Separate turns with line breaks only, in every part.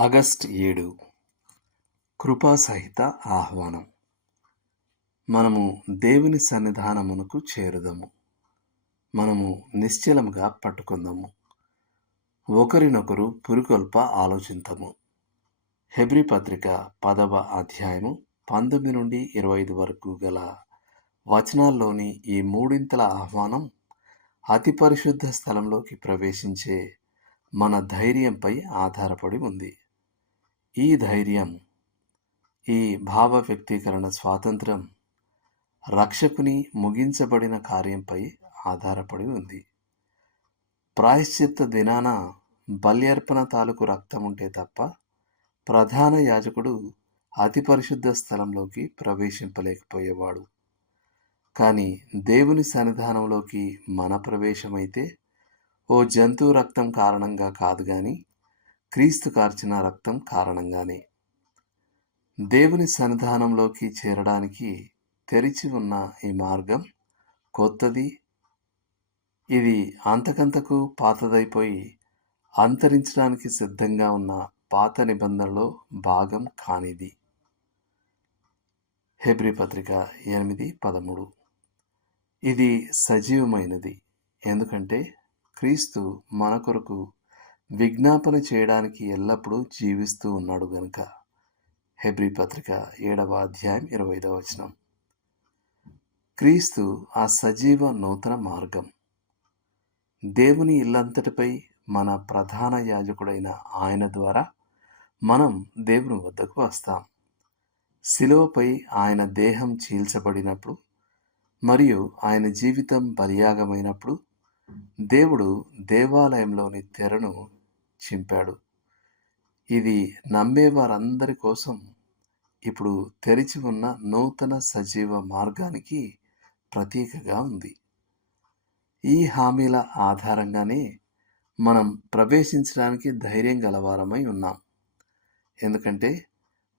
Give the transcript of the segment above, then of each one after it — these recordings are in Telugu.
ఆగస్ట్ ఏడు. కృపాసహిత ఆహ్వానం. మనము దేవుని సన్నిధానమునకు చేరుదము. మనము నిశ్చలముగా పట్టుకుందాము. ఒకరినొకరు పురికొల్ప ఆలోచింతము. హెబ్రి పత్రిక పదవ అధ్యాయము పంతొమ్మిది నుండి ఇరవై ఐదు వరకు గల వచనాల్లోని ఈ మూడింతల ఆహ్వానం అతి పరిశుద్ధ స్థలంలోకి ప్రవేశించే మన ధైర్యంపై ఆధారపడి ఉంది. ఈ ధైర్యం ఈ భావ వ్యక్తీకరణ స్వాతంత్రం రక్షకుని ముగించబడిన కార్యంపై ఆధారపడి ఉంది. ప్రాయశ్చిత్త దినాన బల్యర్పణ తాలూకు రక్తం ఉంటే తప్ప ప్రధాన యాజకుడు అతి పరిశుద్ధ స్థలంలోకి ప్రవేశింపలేకపోయేవాడు. కానీ దేవుని సన్నిధానంలోకి మన ప్రవేశమైతే ఓ జంతువు రక్తం కారణంగా కాదు కానీ క్రీస్తు కార్చిన రక్తం కారణంగానే. దేవుని సన్నిధానంలోకి చేరడానికి తెరిచి ఉన్న ఈ మార్గం కొత్తది. ఇది అంతకంతకు పాతదైపోయి అంతరించడానికి సిద్ధంగా ఉన్న పాత నిబంధనలో భాగం కానిది. హెబ్రి పత్రిక ఎనిమిది పదమూడు. ఇది సజీవమైనది. ఎందుకంటే క్రీస్తు మన కొరకు విజ్ఞాపన చేయడానికి ఎల్లప్పుడూ జీవిస్తూ ఉన్నాడు గనుక. హెబ్రి పత్రిక ఏడవ అధ్యాయం ఇరవై ఐదవ వచనం. క్రీస్తు ఆ సజీవ నూతన మార్గం. దేవుని ఇల్లంతటిపై మన ప్రధాన యాజకుడైన ఆయన ద్వారా మనం దేవుని వద్దకు వస్తాం. శిలువపై ఆయన దేహం చీల్చబడినప్పుడు మరియు ఆయన జీవితం బలియాగమైనప్పుడు దేవుడు దేవాలయంలోని తెరను చింపాడు. ఇది నమ్మే వారందరి కోసం ఇప్పుడు తెరిచి ఉన్న నూతన సజీవ మార్గానికి ప్రతీకగా ఉంది. ఈ హామీల ఆధారంగానే మనం ప్రవేశించడానికి ధైర్యం గలవారమై ఉన్నాం. ఎందుకంటే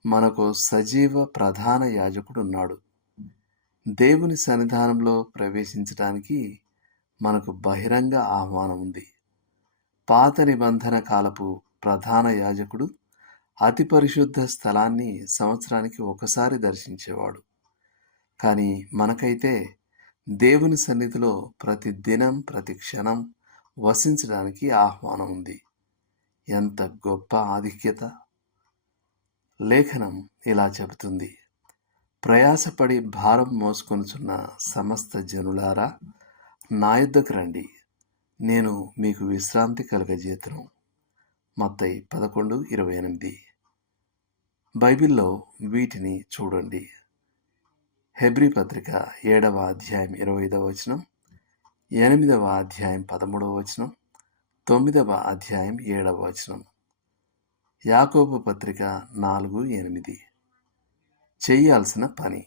మనకు సజీవ ప్రధాన యాజకుడు ఉన్నాడు. దేవుని సన్నిధానంలో ప్రవేశించడానికి మనకు బహిరంగ ఆహ్వానం ఉంది. పాత నిబంధన కాలపు ప్రధాన యాజకుడు అతి పరిశుద్ధ స్థలాన్ని సంవత్సరానికి ఒకసారి దర్శించేవాడు. కానీ మనకైతే దేవుని సన్నిధిలో ప్రతి దినం ప్రతి క్షణం వసించడానికి ఆహ్వానం ఉంది. ఎంత గొప్ప ఆధిక్యత! లేఖనం ఇలా చెబుతుంది. ప్రయాసపడి భారం మోసుకొనుచున్న సమస్త జనులారా నా యుద్ధకు రండి. నేను మీకు విశ్రాంతి కలగజేతను మత్తయి పదకొండు ఇరవై ఎనిమిది. బైబిల్లో వీటిని చూడండి. హెబ్రి పత్రిక ఏడవ అధ్యాయం ఇరవై ఐదవ వచనం ఎనిమిదవ అధ్యాయం పదమూడవ వచనం తొమ్మిదవ అధ్యాయం ఏడవ వచనం. యాకోబు పత్రిక నాలుగు ఎనిమిది. చేయాల్సిన పని.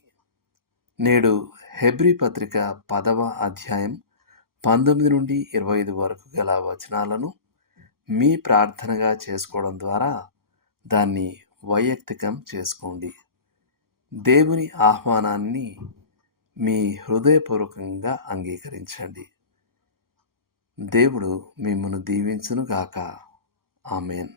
నేడు హెబ్రి పత్రిక పదవ అధ్యాయం పంతొమ్మిది నుండి ఇరవై ఐదు వరకు గల వచనాలను మీ ప్రార్థనగా చేసుకోవడం ద్వారా దాన్ని వైయక్తికం చేసుకోండి. దేవుని ఆహ్వానాన్ని మీ హృదయపూర్వకంగా అంగీకరించండి. దేవుడు మిమ్మను దీవించునుగాక. ఆమెన్.